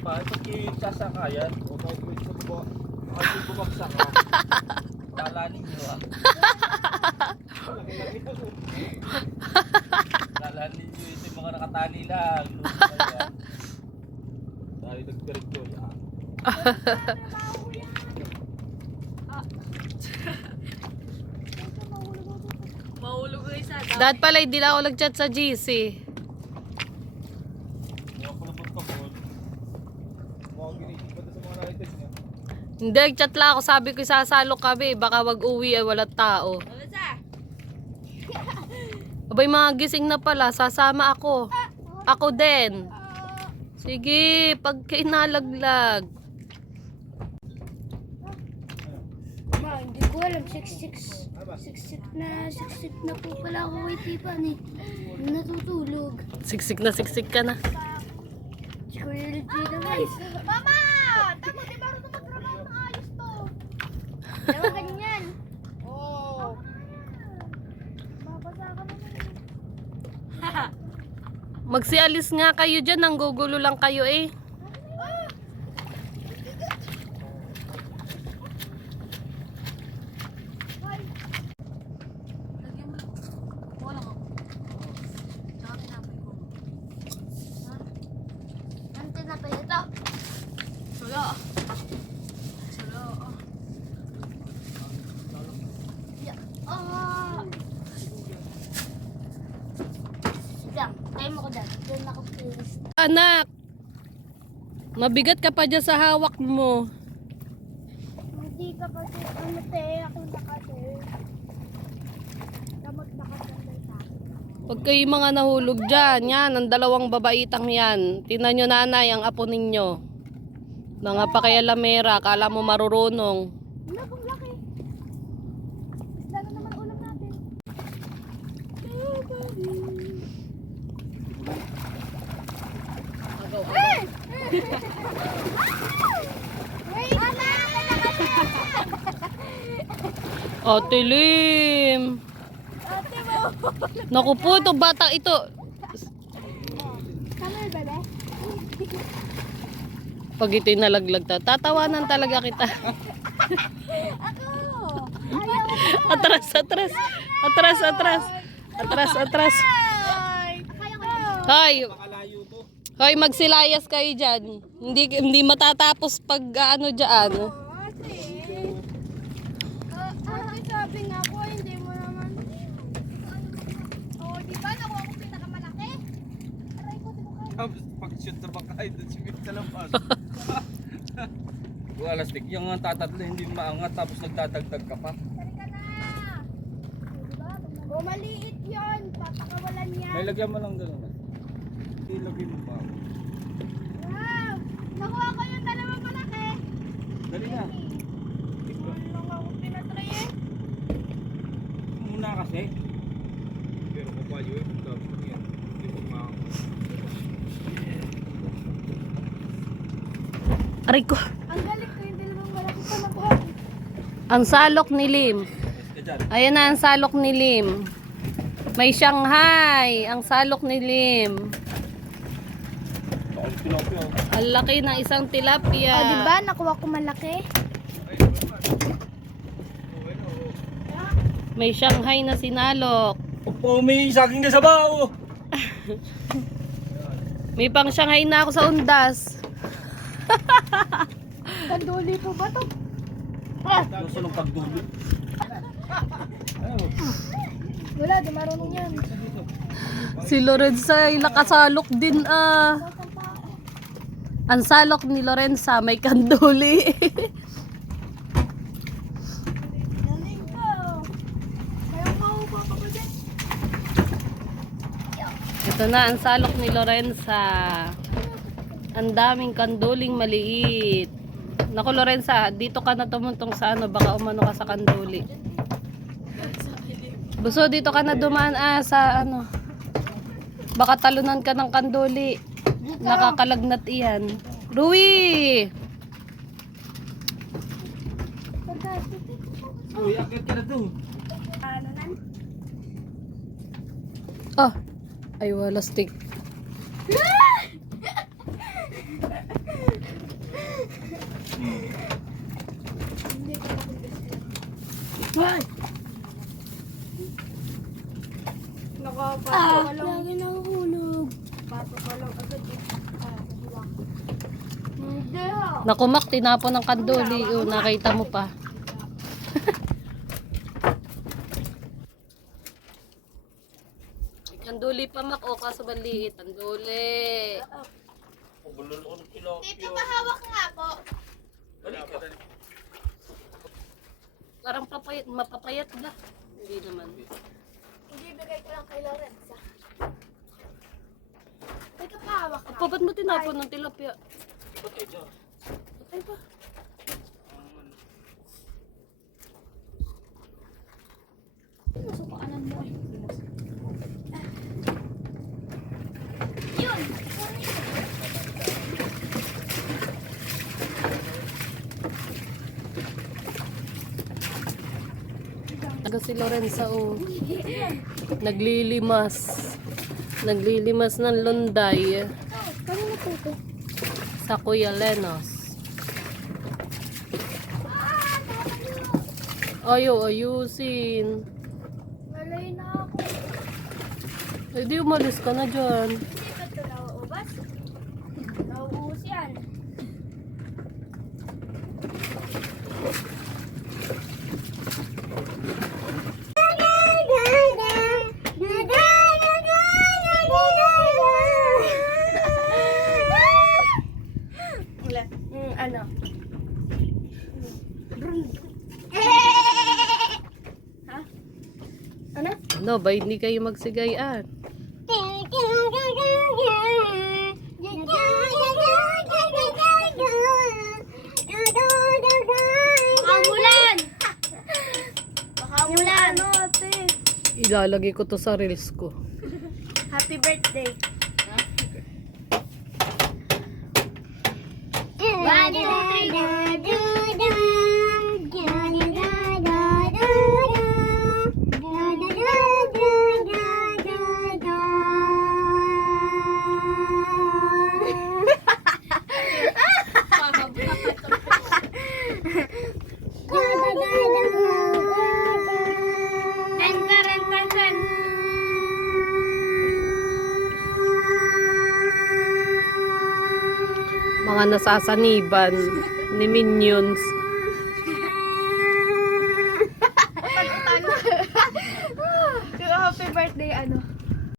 pa. Ito sasakayan. O kahit bumagsak ka. Kala ninyo ah. Kala ninyo ito yung mga nakatali lang. Dahil nagpirit yun ah. Mahulog ko isa. Dahil pala hindi na ako nag-chat sa GC. Hindi, nag-chat lang ako. Sabi ko sasalo kami. Baka wag uwi ay walang tao. Abay mga gising na pala. Sasama ako. Ako din. Sige, pag kinalaglag. Ma, hindi ko alam. Siksik na po pala ako kay Tipan eh. Natutulog. Siksik ka na. Si Kuya Regina guys. Mama! Tama, di marunong magtrabaho ng ayos to. Diba ganyan? Oo. Babasa ka naman. Magsialis nga kayo dyan. Nanggugulo lang kayo eh. Ante na pa ito. Wala. Ah! Diyan, tayo mo ko dyan. Diyan ako pilis. Anak, mabigat ka pa dyan sa hawak mo. Hindi ka kasi ano te, ako na kasi. Damag nakasandal sa akin. Pag kayo mga nahulog dyan, yan, ang dalawang babaitang yan. Tingnan nyo nanay, ang apo ninyo. Mga pakialamera, kala mo marurunong. Ano pong laki? Isla na naman ulam natin. Wait! Ate Lim. Ate mo! Naku po, itong batang ito. Kamay ba na? Pag ito'y nalaglag, tatawanan talaga kita. Ako! Ayaw ko! Atras. Atras. Ay! Kaya ko yun. Hoy, Makalayo to. hoy, magsilayas kayo dyan. Hindi matatapos pag ano dyan. Ate! Sabi nga po, hindi mo naman. Oo, di ba? Nakuha ko pinakamalaki. Aray ko, di ko kaya. Tapos pag-shoot na baka ay doon si Mick sa labas. Wala stick. Yung tatatlo hindi maangat tapos nagtatagtag ka pa. Dari ka na. Kung maliit yun, papakawalan niya. May lagyan mo lang gano'n. Hindi lagyan mo pa. Wow! Nakuha ko yung dalawang malaki. Dali na. Lang ako pinatry eh. Muna kasi. Pero kapayo eh. Tapos yan. Hindi mo maangat. Aray ko. Ang galing ko yung dalawang malaki pa nakuha. Ang salok ni Lim. Ka dyan. Ayan na ang salok ni Lim. May Shanghai. Ang salok ni Lim. Ako yung pinopyo. Ang laki ng isang tilapia. Oh, di ba? Nakuha ko malaki. May Shanghai na sinalok. Opo, may saging na sabaw. May pang Shanghai na ako sa undas. Kanduli po ba to? Gusto ng pagdulo. Ayun. Wala, di marunong yan. Si Lorenza ay nakasalok din ah. Ang salok ni Lorenza may kanduli. Galing ko. Kaya mahupa pa ba dyan? Ito na ang salok ni Lorenza. Ang daming kanduling maliit. Naku Lorenza, dito ka na tumuntong sa ano, baka umano ka sa kanduli. Buso, dito ka na dumaan sa ano. Baka talunan ka ng kanduli. Nakakalagnat iyan. Rui! Uy, akit ka na doon. Ano nan? Oh, ay wala stick. Nakapato ka lang. Lagi nakahulog. Pato ka lang agad eh. Diba? Hindi ah. Nakumak, tinapon ng kanduli. Oh, nakita mo pa. Kanduli pa, mak. O, kaso maliit. Kanduli. Tito, pahawak nga po. Parang papayat, mapapayat ba? Hindi naman. Hindi, bigay ko lang kay Lorenza. Tito, pahawak nga. Pa, ba't mo tinapon ng tilapia? Patay ba? Nasupaanan mo eh. Yun! Taga si Lorenza, oh. Naglilimas. Naglilimas ng lunday Kanina po ito. sa Kuya Lenos. Ayaw ayusin. Malay na ako. Eh di umalis ka na dyan. Hindi ba ito nauubas? Nauubos yan. Ano? Ha? Ano? No, ba hindi kayo magsigayan? Makamulan! Makamulan! Ano ate? Ilalagay ko to sa reels ko. Happy birthday! One, two, three, go! Ten, ten, ten, ten. Mga nasasaniban ni Minions. Happy birthday, ano?